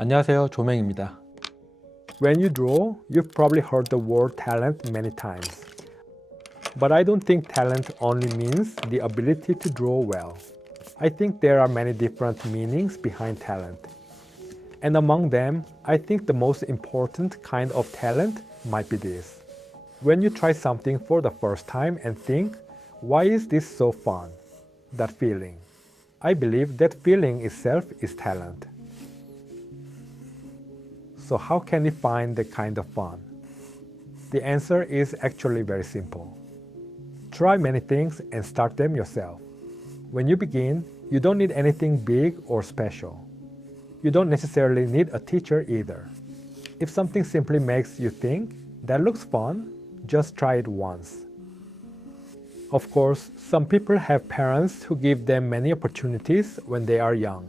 안녕하세요, 조맹입니다. When you draw, you've probably heard the word talent many times. But I don't think talent only means the ability to draw well. I think there are many different meanings behind talent. And among them, I think the most important kind of talent might be this. When you try something for the first time and think, why is this so fun? That feeling. I believe that feeling itself is talent. So how can we find that kind of fun? The answer is actually very simple. Try many things and start them yourself. When you begin, you don't need anything big or special. You don't necessarily need a teacher either. If something simply makes you think, that looks fun, just try it once. Of course, some people have parents who give them many opportunities when they are young.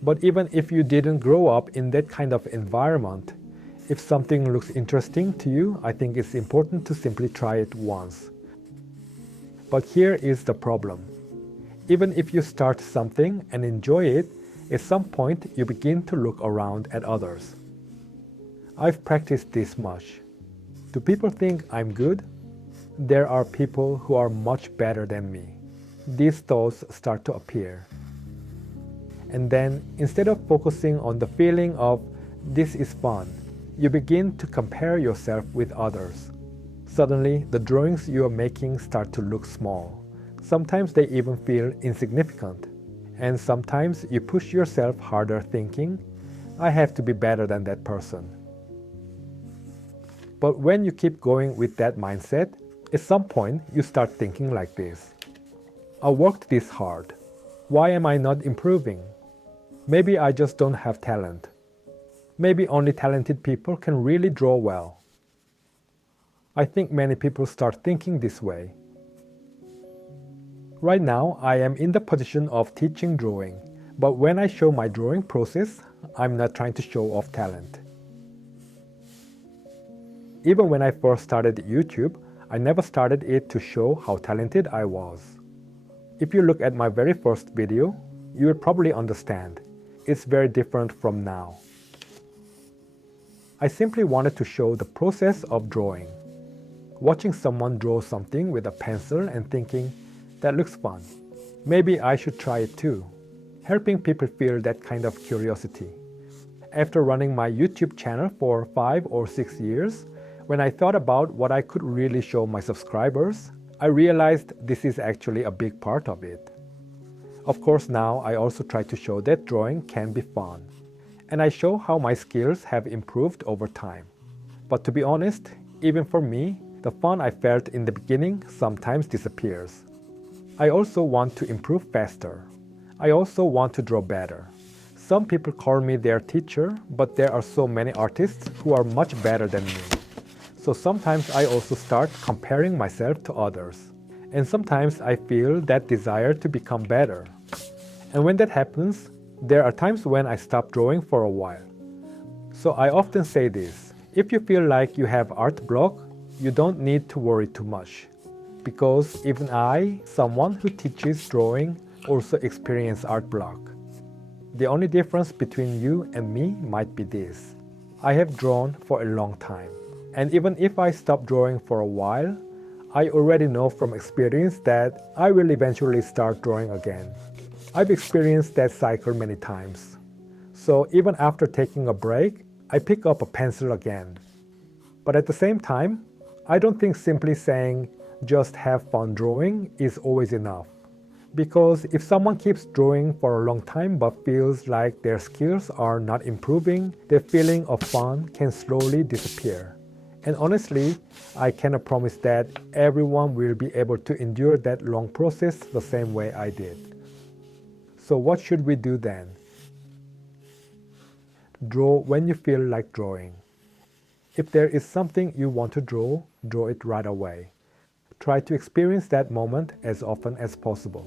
But even if you didn't grow up in that kind of environment, if something looks interesting to you, I think it's important to simply try it once. But here is the problem. Even if you start something and enjoy it, at some point you begin to look around at others. I've practiced this much. Do people think I'm good? There are people who are much better than me. These thoughts start to appear. And then, instead of focusing on the feeling of this is fun, you begin to compare yourself with others. Suddenly, the drawings you are making start to look small. Sometimes they even feel insignificant. And sometimes you push yourself harder thinking, I have to be better than that person. But when you keep going with that mindset, at some point you start thinking like this. I worked this hard. Why am I not improving? Maybe I just don't have talent. Maybe only talented people can really draw well. I think many people start thinking this way. Right now, I am in the position of teaching drawing, but when I show my drawing process, I'm not trying to show off talent. Even when I first started YouTube, I never started it to show how talented I was. If you look at my very first video, you will probably understand. It's very different from now. I simply wanted to show the process of drawing. Watching someone draw something with a pencil and thinking, that looks fun. Maybe I should try it too. Helping people feel that kind of curiosity. After running my YouTube channel for 5 or 6 years, when I thought about what I could really show my subscribers, I realized this is actually a big part of it. Of course, now I also try to show that drawing can be fun. And I show how my skills have improved over time. But to be honest, even for me, the fun I felt in the beginning sometimes disappears. I also want to improve faster. I also want to draw better. Some people call me their teacher, but there are so many artists who are much better than me. So sometimes I also start comparing myself to others. And sometimes I feel that desire to become better. And when that happens, there are times when I stop drawing for a while. So I often say this, if you feel like you have art block, you don't need to worry too much. Because even I, someone who teaches drawing, also experience art block. The only difference between you and me might be this. I have drawn for a long time. And even if I stop drawing for a while, I already know from experience that I will eventually start drawing again. I've experienced that cycle many times. So even after taking a break, I pick up a pencil again. But at the same time, I don't think simply saying, just have fun drawing is always enough. Because if someone keeps drawing for a long time but feels like their skills are not improving, their feeling of fun can slowly disappear. And honestly, I cannot promise that everyone will be able to endure that long process the same way I did. So what should we do then? Draw when you feel like drawing. If there is something you want to draw it right away. Try to experience that moment as often as possible.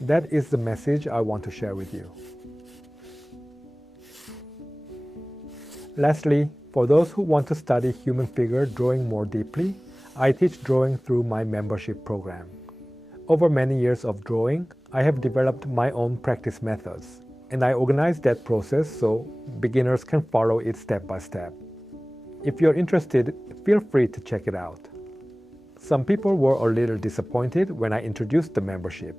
That is the message I want to share with you. Lastly, for those who want to study human figure drawing more deeply, I teach drawing through my membership program. Over many years of drawing, I have developed my own practice methods. and I organized that process so beginners can follow it step by step. If you're interested, feel free to check it out. Some people were a little disappointed when I introduced the membership,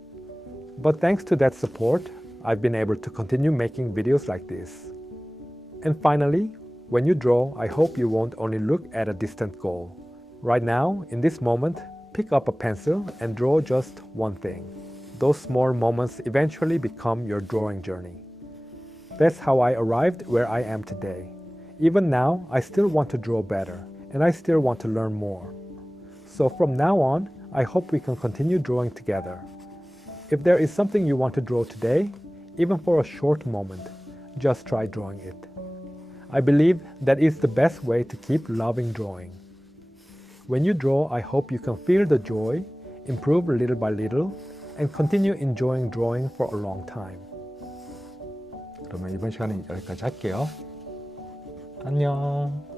but thanks to that support, I've been able to continue making videos like this. And finally, when you draw, I hope you won't only look at a distant goal. Right now, in this moment, pick up a pencil and draw just one thing. Those small moments eventually become your drawing journey. That's how I arrived where I am today. Even now, I still want to draw better, and I still want to learn more. So from now on, I hope we can continue drawing together. If there is something you want to draw today, even for a short moment, just try drawing it. I believe that is the best way to keep loving drawing. When you draw, I hope you can feel the joy, improve little by little, and continue enjoying drawing for a long time. 그러면 이번 시간은 여기까지 할게요. 안녕.